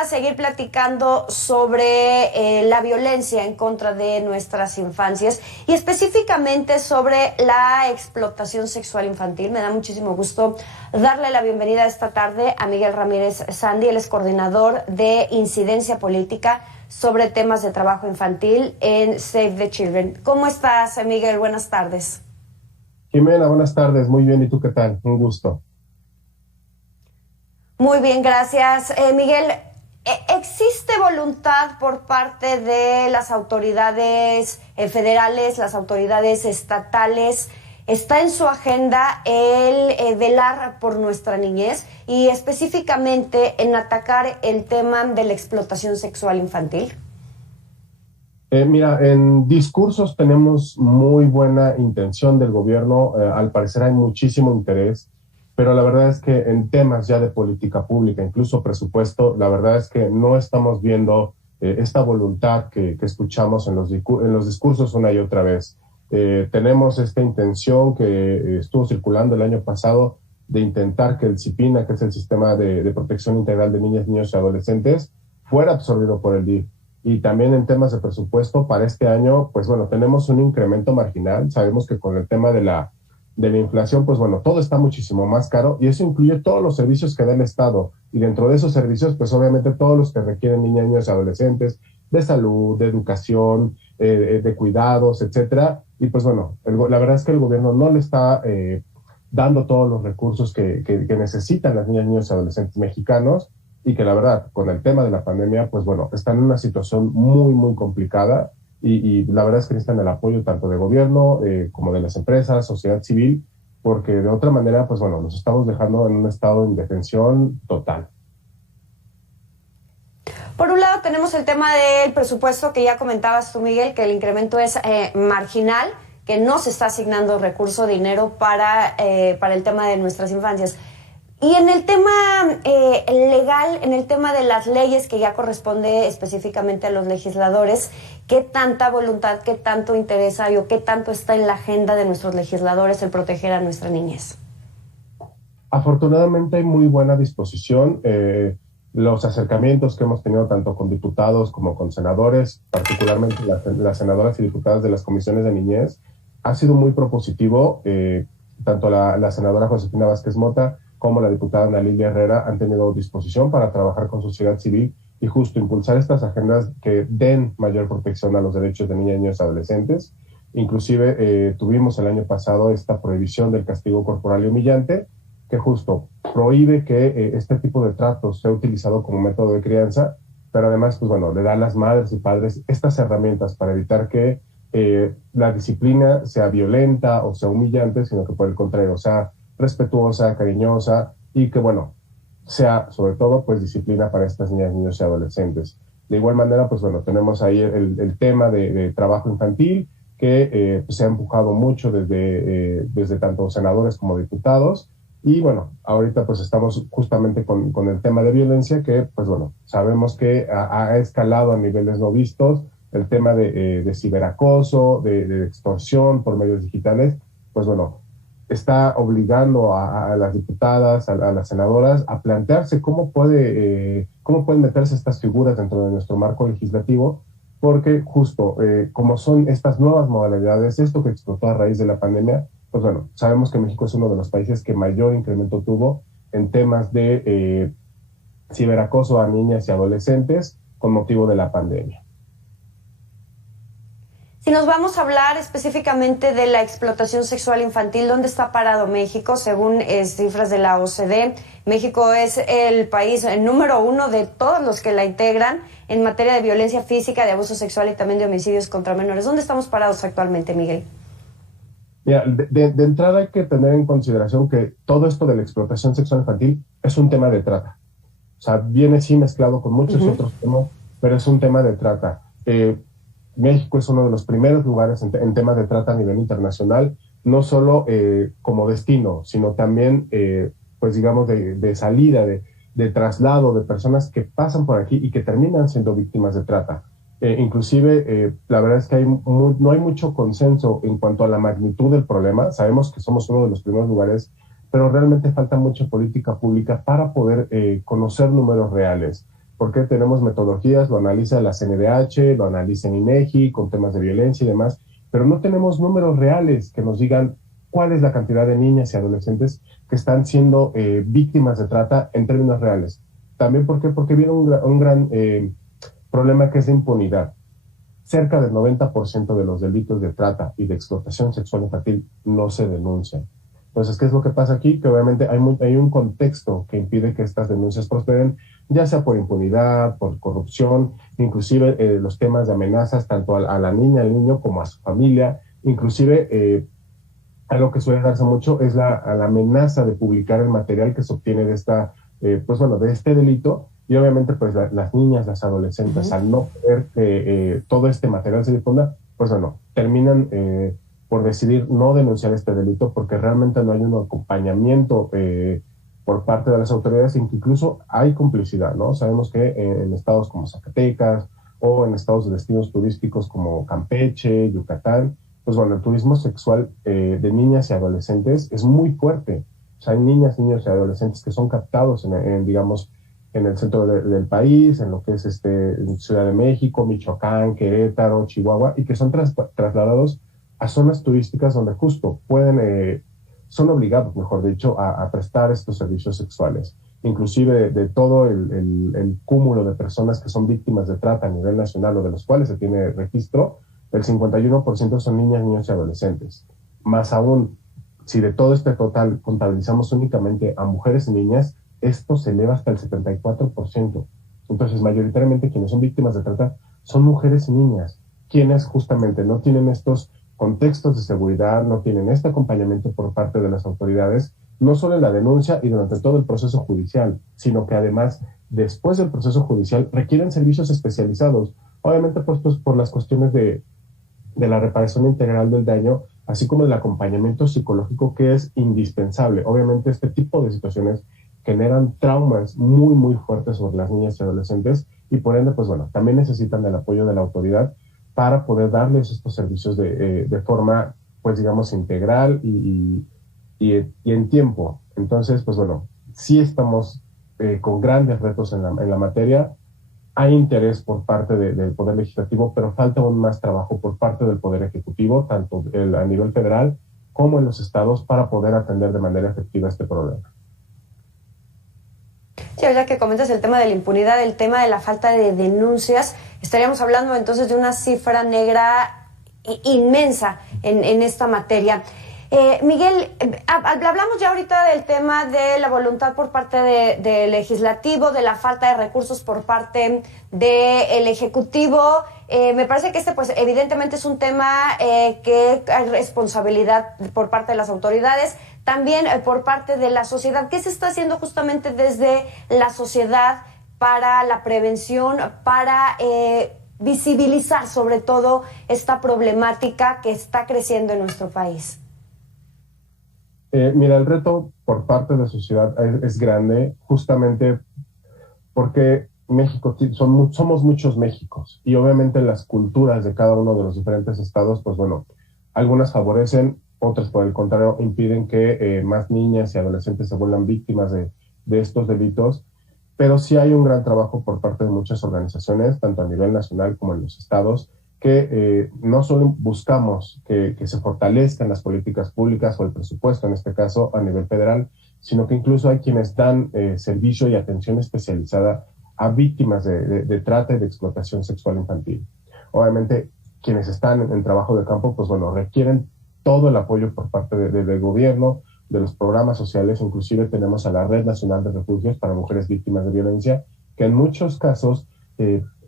A seguir platicando sobre la violencia en contra de nuestras infancias y específicamente sobre la explotación sexual infantil. Me da muchísimo gusto darle la bienvenida esta tarde a Miguel Ramírez Sandy. Él es coordinador de incidencia política sobre temas de trabajo infantil en Save the Children. ¿Cómo estás, Miguel? Buenas tardes. Jimena, buenas tardes. Muy bien. ¿Y tú qué tal? Un gusto. Muy bien, gracias. Miguel, ¿existe voluntad por parte de las autoridades federales, las autoridades estatales? ¿Está en su agenda el velar por nuestra niñez y específicamente en atacar el tema de la explotación sexual infantil? Mira, en discursos tenemos muy buena intención del gobierno. Al parecer hay muchísimo interés, pero la verdad es que en temas ya de política pública, incluso presupuesto, la verdad es que no estamos viendo esta voluntad que escuchamos en los discursos una y otra vez. Tenemos esta intención que estuvo circulando el año pasado de intentar que el CIPINA, que es el Sistema de Protección Integral de Niñas, Niños y Adolescentes, fuera absorbido por el DIF. Y también en temas de presupuesto para este año, pues bueno, tenemos un incremento marginal. Sabemos que con el tema de la inflación, pues bueno, todo está muchísimo más caro y eso incluye todos los servicios que da el Estado. Y dentro de esos servicios, pues obviamente todos los que requieren niñas, niños y adolescentes, de salud, de educación, de cuidados, etcétera. Y pues bueno, la verdad es que el gobierno no le está dando todos los recursos que necesitan las niñas, niños y adolescentes mexicanos, y que la verdad, con el tema de la pandemia, pues bueno, están en una situación muy, muy complicada. Y la verdad es que necesitan el apoyo tanto de gobierno como de las empresas, sociedad civil, porque de otra manera, pues bueno, nos estamos dejando en un estado de indefensión total. Por un lado tenemos el tema del presupuesto que ya comentabas tú, Miguel, que el incremento es marginal, que no se está asignando recurso, dinero para el tema de nuestras infancias. Y en el tema legal, en el tema de las leyes que ya corresponde específicamente a los legisladores, ¿qué tanta voluntad, qué tanto interés hay o qué tanto está en la agenda de nuestros legisladores el proteger a nuestra niñez? Afortunadamente hay muy buena disposición. Los acercamientos que hemos tenido tanto con diputados como con senadores, particularmente las senadoras y diputadas de las comisiones de niñez, ha sido muy propositivo. Tanto la senadora Josefina Vázquez Mota como la diputada Ana Lilia Herrera han tenido disposición para trabajar con sociedad civil y justo impulsar estas agendas que den mayor protección a los derechos de niñas, niños y adolescentes. Inclusive tuvimos el año pasado esta prohibición del castigo corporal y humillante, que justo prohíbe que este tipo de tratos sea utilizado como método de crianza, pero además, pues bueno, le da a las madres y padres estas herramientas para evitar que la disciplina sea violenta o sea humillante, sino que por el contrario, sea respetuosa, cariñosa y que, bueno, sea sobre todo, pues, disciplina para estas niñas, niños y adolescentes. De igual manera, pues bueno, tenemos ahí el tema de trabajo infantil, que pues, se ha empujado mucho desde tanto senadores como diputados. Y bueno, ahorita pues estamos justamente con el tema de violencia que, pues bueno, sabemos que ha escalado a niveles no vistos. El tema de ciberacoso, de extorsión por medios digitales, pues bueno, está obligando a las diputadas, a las senadoras, a plantearse cómo pueden meterse estas figuras dentro de nuestro marco legislativo, porque justo como son estas nuevas modalidades, esto que explotó a raíz de la pandemia, pues bueno, sabemos que México es uno de los países que mayor incremento tuvo en temas de ciberacoso a niñas y adolescentes con motivo de la pandemia. Si nos vamos a hablar específicamente de la explotación sexual infantil, ¿dónde está parado México? Según cifras de la OCDE, México es el país número 1 de todos los que la integran en materia de violencia física, de abuso sexual y también de homicidios contra menores. ¿Dónde estamos parados actualmente, Miguel? Mira, de entrada hay que tener en consideración que todo esto de la explotación sexual infantil es un tema de trata. O sea, viene sí mezclado con muchos otros temas, pero es un tema de trata. México es uno de los primeros lugares en temas de trata a nivel internacional, no solo como destino, sino también, pues digamos, de salida, de traslado de personas que pasan por aquí y que terminan siendo víctimas de trata. Inclusive, la verdad es que no hay mucho consenso en cuanto a la magnitud del problema. Sabemos que somos uno de los primeros lugares, pero realmente falta mucha política pública para poder conocer números reales. porque tenemos metodologías, lo analiza la CNDH, lo analiza en INEGI, con temas de violencia y demás, pero no tenemos números reales que nos digan cuál es la cantidad de niñas y adolescentes que están siendo víctimas de trata en términos reales. También porque viene un gran problema que es de impunidad. Cerca del 90% de los delitos de trata y de explotación sexual infantil no se denuncian. Entonces, ¿qué es lo que pasa aquí? Que obviamente hay un contexto que impide que estas denuncias prosperen, ya sea por impunidad, por corrupción, inclusive los temas de amenazas tanto a la niña, al niño, como a su familia. Inclusive, algo que suele darse mucho es la amenaza de publicar el material que se obtiene de de este delito. Y obviamente, pues las niñas, las adolescentes, al no poder que todo este material se difunda, pues terminan por decidir no denunciar este delito porque realmente no hay un acompañamiento por parte de las autoridades, incluso hay complicidad, ¿no? Sabemos que en estados como Zacatecas o en estados de destinos turísticos como Campeche, Yucatán, pues el turismo sexual de niñas y adolescentes es muy fuerte. O sea, hay niñas, niños y adolescentes que son captados digamos, en el centro del país, en lo que es Ciudad de México, Michoacán, Querétaro, Chihuahua, y que son trasladados a zonas turísticas donde justo son obligados, mejor dicho, a prestar estos servicios sexuales. Inclusive de todo el cúmulo de personas que son víctimas de trata a nivel nacional o de los cuales se tiene registro, el 51% son niñas, niños y adolescentes. Más aún, si de todo este total contabilizamos únicamente a mujeres y niñas, esto se eleva hasta el 74%. Entonces, mayoritariamente quienes son víctimas de trata son mujeres y niñas, quienes justamente no tienen estos contextos de seguridad, no tienen este acompañamiento por parte de las autoridades, no solo en la denuncia y durante todo el proceso judicial, sino que además, después del proceso judicial, requieren servicios especializados, obviamente puestos por las cuestiones de la reparación integral del daño, así como del acompañamiento psicológico que es indispensable. Obviamente este tipo de situaciones generan traumas muy, muy fuertes sobre las niñas y adolescentes y por ende, también necesitan del apoyo de la autoridad para poder darles estos servicios de forma, pues digamos, integral y en tiempo. Entonces, sí estamos con grandes retos en la materia. Hay interés por parte del Poder Legislativo, pero falta aún más trabajo por parte del Poder Ejecutivo, tanto a nivel federal como en los estados, para poder atender de manera efectiva este problema. Sí, ya que comentas el tema de la impunidad, el tema de la falta de denuncias, estaríamos hablando entonces de una cifra negra inmensa en esta materia. Miguel, hablamos ya ahorita del tema de la voluntad por parte del legislativo, de la falta de recursos por parte del ejecutivo. Me parece que pues evidentemente es un tema que hay responsabilidad por parte de las autoridades, también por parte de la sociedad. ¿Qué se está haciendo justamente desde la sociedad para la prevención, para visibilizar sobre todo esta problemática que está creciendo en nuestro país? Mira, el reto por parte de la sociedad es grande, justamente porque México, somos muchos Méxicos y obviamente las culturas de cada uno de los diferentes estados, algunas favorecen, otras por el contrario impiden que más niñas y adolescentes se vuelvan víctimas de estos delitos, pero sí hay un gran trabajo por parte de muchas organizaciones, tanto a nivel nacional como en los estados, que no solo buscamos que se fortalezcan las políticas públicas o el presupuesto, en este caso a nivel federal, sino que incluso hay quienes dan servicio y atención especializada a víctimas de trata y de explotación sexual infantil. Obviamente, quienes están en trabajo de campo, requieren todo el apoyo por parte del gobierno, de los programas sociales. Inclusive tenemos a la Red Nacional de Refugios para Mujeres Víctimas de Violencia, que en muchos casos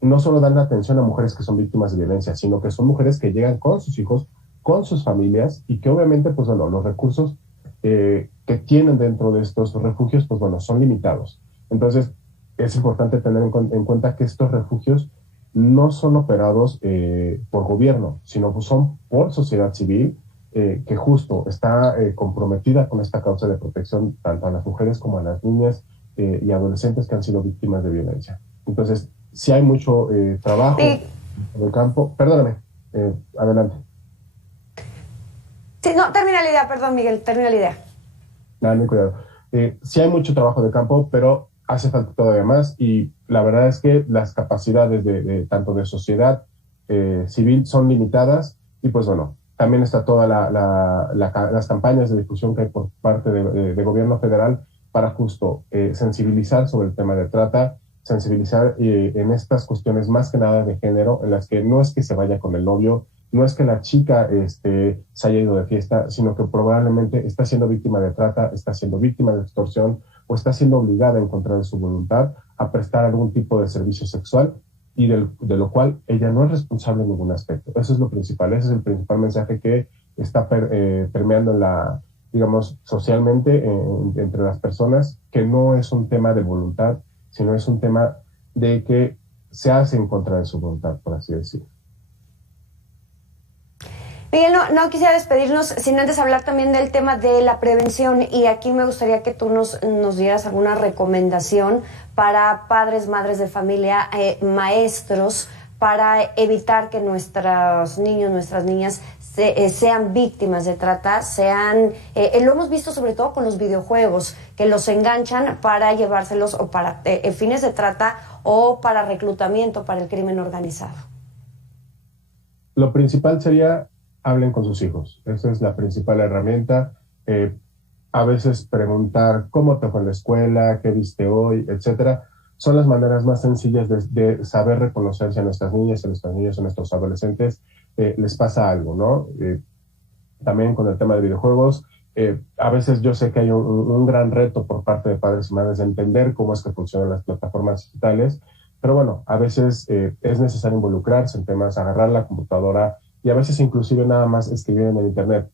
no solo dan atención a mujeres que son víctimas de violencia, sino que son mujeres que llegan con sus hijos, con sus familias, y que obviamente, los recursos que tienen dentro de estos refugios, son limitados. Entonces, es importante tener en cuenta que estos refugios no son operados por gobierno, sino que son por sociedad civil, que justo está comprometida con esta causa de protección tanto a las mujeres como a las niñas y adolescentes que han sido víctimas de violencia. Entonces, sí hay mucho trabajo en el campo. Perdóname, adelante. Sí, no, termina la idea, perdón, Miguel, termina la idea. Nada, cuidado. Sí hay mucho trabajo de campo, pero hace falta todavía más y la verdad es que las capacidades tanto de sociedad civil son limitadas y pues bueno, también está toda las campañas de difusión que hay por parte de gobierno federal para justo sensibilizar sobre el tema de trata, sensibilizar en estas cuestiones más que nada de género, en las que no es que se vaya con el novio, no es que la chica se haya ido de fiesta, sino que probablemente está siendo víctima de trata, está siendo víctima de extorsión o está siendo obligada en contra de su voluntad a prestar algún tipo de servicio sexual y de lo cual ella no es responsable en ningún aspecto. Eso es lo principal, ese es el principal mensaje que está permeando digamos, socialmente entre las personas, que no es un tema de voluntad, sino es un tema de que se hace en contra de su voluntad, por así decirlo. Miguel, no quisiera despedirnos sin antes hablar también del tema de la prevención, y aquí me gustaría que tú nos dieras alguna recomendación para padres, madres de familia, maestros, para evitar que nuestros niños, nuestras niñas sean víctimas de trata, lo hemos visto sobre todo con los videojuegos, que los enganchan para llevárselos o para fines de trata o para reclutamiento para el crimen organizado. Lo principal sería hablen con sus hijos. Esa es la principal herramienta. A veces preguntar cómo te fue en la escuela, qué viste hoy, etcétera. Son las maneras más sencillas de saber reconocer si a nuestras niñas, a nuestros niños, a nuestros adolescentes les pasa algo, ¿no? También con el tema de videojuegos, a veces yo sé que hay un gran reto por parte de padres y madres de entender cómo es que funcionan las plataformas digitales, pero bueno, a veces es necesario involucrarse en temas, agarrar la computadora y a veces inclusive nada más escribir en el internet.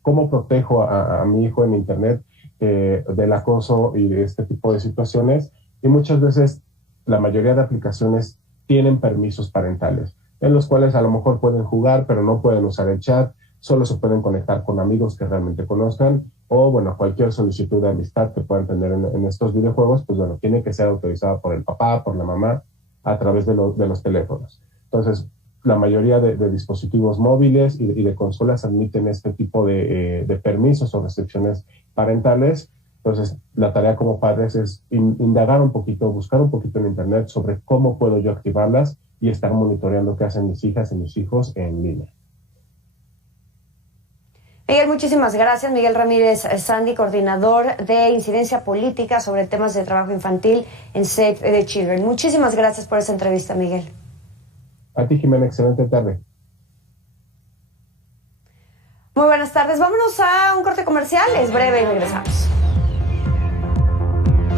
¿Cómo protejo a mi hijo en internet del acoso y de este tipo de situaciones? Y muchas veces la mayoría de aplicaciones tienen permisos parentales, en los cuales a lo mejor pueden jugar, pero no pueden usar el chat, solo se pueden conectar con amigos que realmente conozcan, o bueno, cualquier solicitud de amistad que puedan tener en estos videojuegos, pues bueno, tiene que ser autorizada por el papá, por la mamá, a través de los teléfonos. Entonces, la mayoría de dispositivos móviles y de consolas admiten este tipo de permisos o restricciones parentales. Entonces, la tarea como padres es indagar un poquito, buscar un poquito en internet sobre cómo puedo yo activarlas y estar monitoreando qué hacen mis hijas y mis hijos en línea. Miguel, muchísimas gracias. Miguel Ramírez Sandy, coordinador de incidencia política sobre temas de trabajo infantil en Save the Children. Muchísimas gracias por esa entrevista, Miguel. A ti, Jimena, excelente tarde. Muy buenas tardes. Vámonos a un corte comercial. Es breve y regresamos.